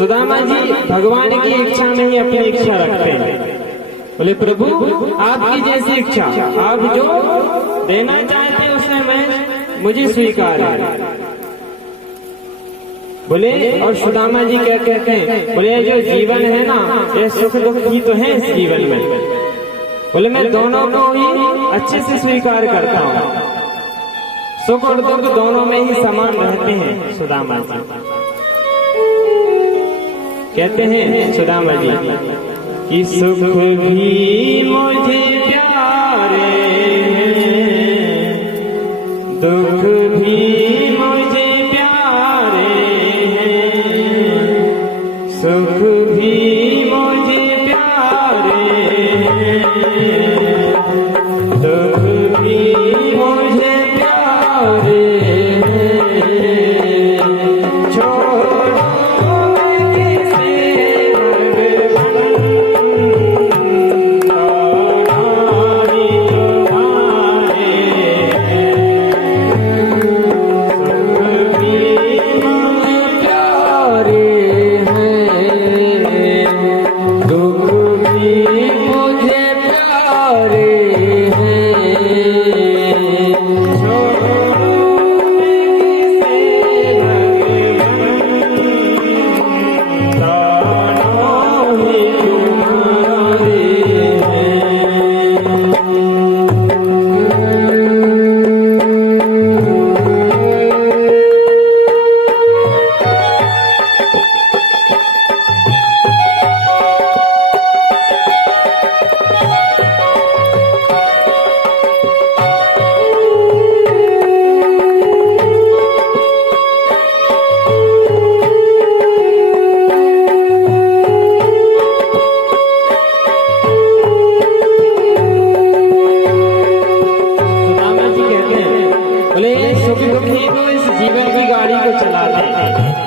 सुदामा जी भगवान की इच्छा में ही अपनी इच्छा रखते हैं। बोले प्रभु आपकी जैसी इच्छा, आप जो देना चाहते हैं उसमें मैं मुझे स्वीकार है। बोले और सुदामा जी क्या कहते हैं, बोले जो जीवन है ना ये सुख दुख ही तो है इस जीवन में। बोले मैं दोनों को ही अच्छे से स्वीकार करता हूँ, सुख और दुख दोनों में ही समान रहते हैं। सुदामा जी कहते हैं सुदामा जी कि सुख भी मुझे प्यारे हैं, दुख भी मुझे प्यारे हैं, सुख भी मुझे प्यारे हैं, दुख भी मुझे प्यारे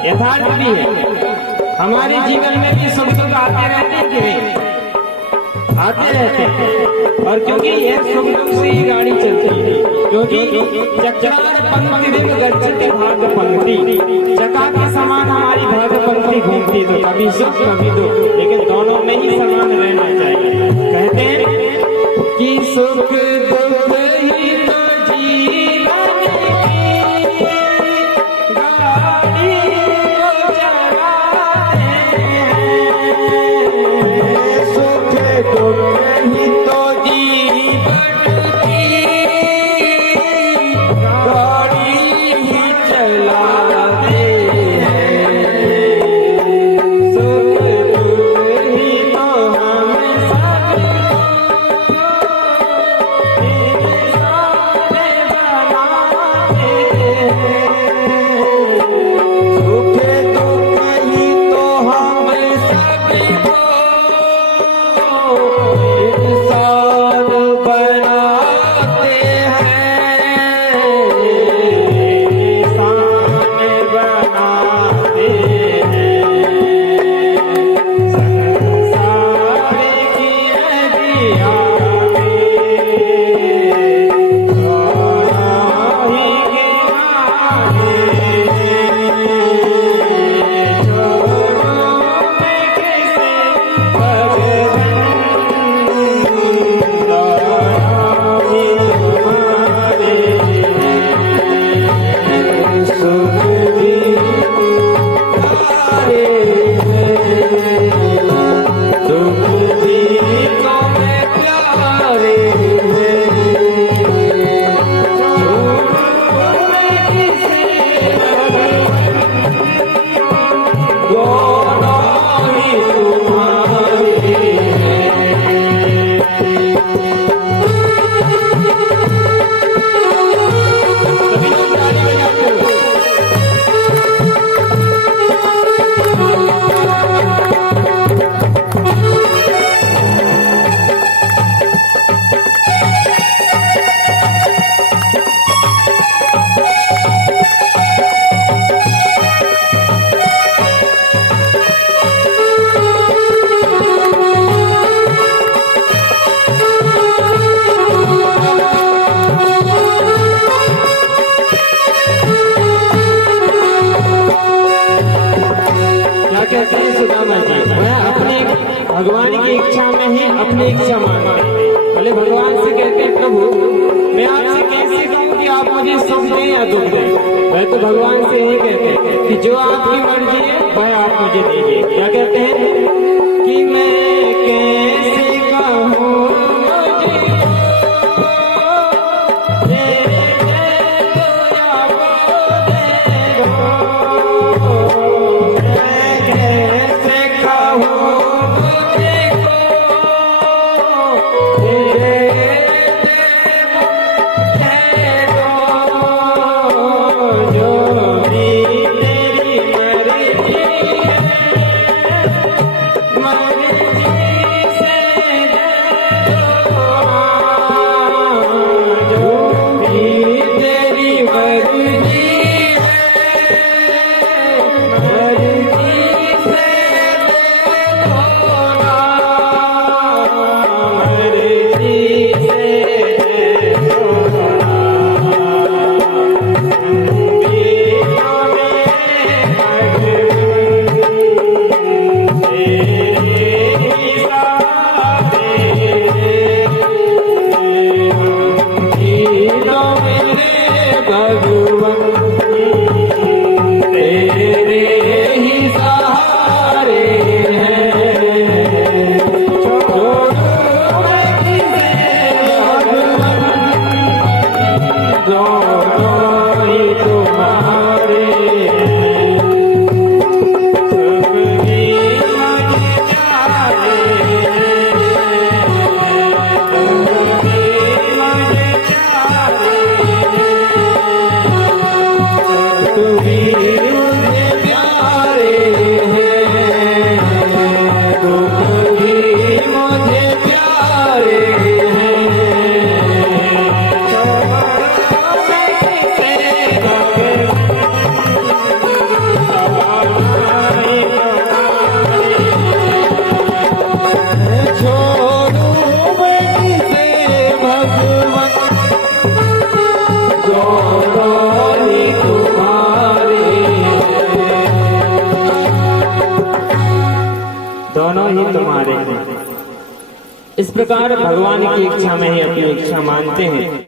यथार्थ भी है। हमारे जीवन में भी सुख दुख आते रहते हैं कि नहीं, आते रहते हैं। और क्योंकि यह सुख दुख से ही गाड़ी चलती है, क्योंकि चक्रार पंक्ति गच्छति भाग पंक्ति, चक्का के समान हमारी भाग पंक्ति घूमती, तो कभी सुख कभी दुख, लेकिन दोनों में ही समान रहना चाहिए। कहते हैं कि सुख दुख ही तो जीवन की गाड़ी कहते हैं सुदामा जी, वह अपनी भगवान की इच्छा में ही अपनी इच्छा मानते हैं। भले भगवान से कहते हैं प्रभु मैं आपसे कैसे कहूँ कि आप मुझे सुख दें या दुख दें। वह तो भगवान से यही कहते हैं कि जो आपकी मर्जी है वह आप मुझे दीजिए। क्या कहते हैं कि मैं कैसे कहूँ दोनों ही तुम्हारे हैं। इस प्रकार भगवान की इच्छा में ही अपनी इच्छा मानते हैं।